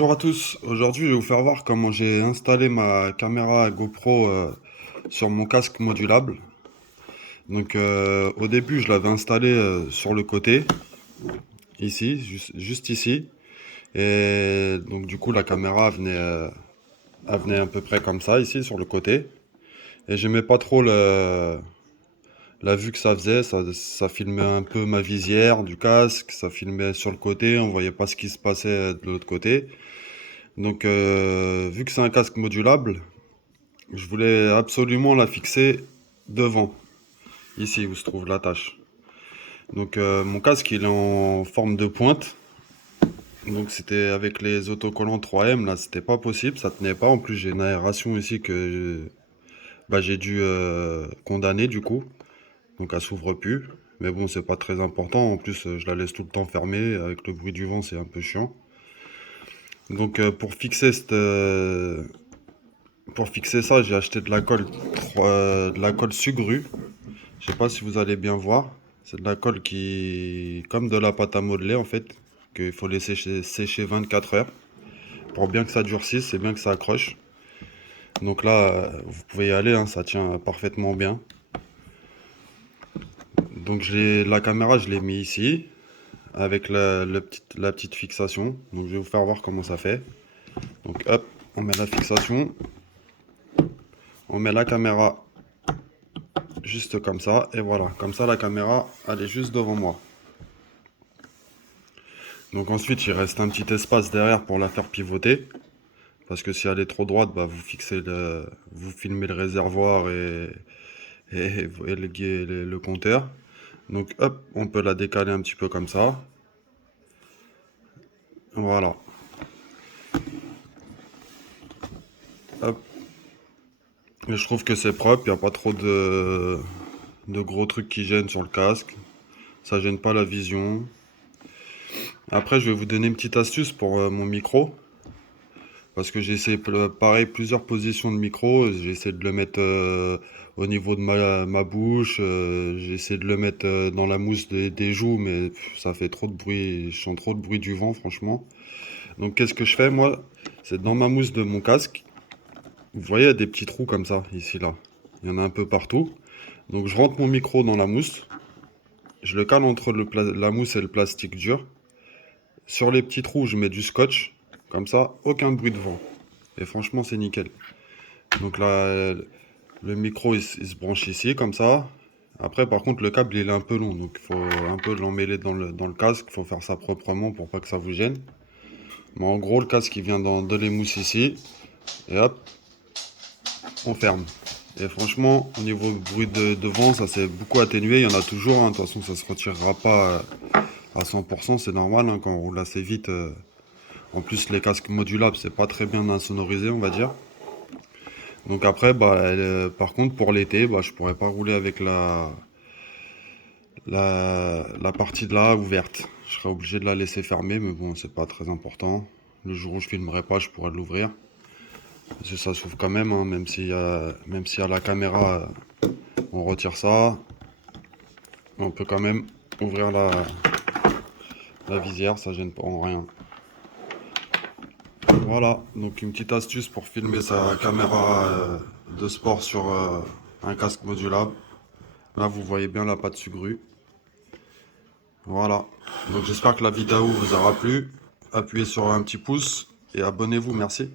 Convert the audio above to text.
Bonjour à tous, aujourd'hui je vais vous faire voir comment j'ai installé ma caméra GoPro sur mon casque modulable. Au début je l'avais installé sur le côté, ici, juste ici. Et donc du coup la caméra elle venait à peu près comme ça ici sur le côté. Et j'aimais pas trop la vue que ça faisait, ça filmait un peu ma visière du casque, ça filmait sur le côté, on voyait pas ce qui se passait de l'autre côté. Vu que c'est un casque modulable, je voulais absolument la fixer devant, ici où se trouve l'attache. Mon casque il est en forme de pointe. Donc c'était avec les autocollants 3M là, c'était pas possible, ça tenait pas. En plus j'ai une aération ici que j'ai dû condamner du coup. Donc elle s'ouvre plus. Mais bon, c'est pas très important. En plus, je la laisse tout le temps fermée. Avec le bruit du vent, c'est un peu chiant. Pour fixer pour fixer ça, j'ai acheté de la colle Sugru. Je sais pas si vous allez bien voir. C'est de la colle qui, comme de la pâte à modeler en fait, qu'il faut laisser sécher 24 heures pour bien que ça durcisse et bien que ça accroche. Donc là, vous pouvez y aller, hein, ça tient parfaitement bien. La caméra, je l'ai mis ici avec la petite fixation. Donc je vais vous faire voir comment ça fait. Donc hop, on met la fixation, on met la caméra juste comme ça et voilà, comme ça la caméra elle est juste devant moi. Donc ensuite il reste un petit espace derrière pour la faire pivoter parce que si elle est trop droite, bah, vous filmez le réservoir et le compteur. Donc hop, on peut la décaler un petit peu comme ça. Voilà. Hop. Et je trouve que c'est propre, il n'y a pas trop de gros trucs qui gênent sur le casque. Ça gêne pas la vision. Après, je vais vous donner une petite astuce pour mon micro. Parce que j'ai essayé pareil plusieurs positions de micro. J'ai essayé de le mettre au niveau de ma bouche. J'ai essayé de le mettre dans la mousse des joues, mais ça fait trop de bruit. Je sens trop de bruit du vent, franchement. Donc qu'est-ce que je fais moi? C'est dans ma mousse de mon casque. Vous voyez, il y a des petits trous comme ça, ici, là. Il y en a un peu partout. Donc je rentre mon micro dans la mousse. Je le cale entre la mousse et le plastique dur. Sur les petits trous, je mets du scotch. Comme ça, aucun bruit de vent. Et franchement, c'est nickel. Donc là, le micro, il se branche ici, comme ça. Après, par contre, le câble, il est un peu long. Donc, il faut un peu l'emmêler dans le casque. Il faut faire ça proprement pour pas que ça vous gêne. Mais en gros, le casque, il vient de l'émousse ici. Et hop, on ferme. Et franchement, au niveau bruit de vent, ça s'est beaucoup atténué. Il y en a toujours, hein. De toute façon, ça se retirera pas à 100%. C'est normal, hein, quand on roule assez vite. En plus, les casques modulables, c'est pas très bien insonorisé, on va dire. Donc après, par contre, pour l'été, bah, je pourrais pas rouler avec la partie de là ouverte. Je serais obligé de la laisser fermée, mais bon, c'est pas très important. Le jour où je filmerai pas, je pourrais l'ouvrir. Parce que ça s'ouvre quand même, hein, même si à la caméra, on retire ça. On peut quand même ouvrir la visière, ça gêne pas en rien. Voilà, donc une petite astuce pour filmer sa caméra de sport sur un casque modulable. Là, vous voyez bien la patte Sugru. Voilà. Donc j'espère que la vidéo vous aura plu. Appuyez sur un petit pouce et abonnez-vous, merci.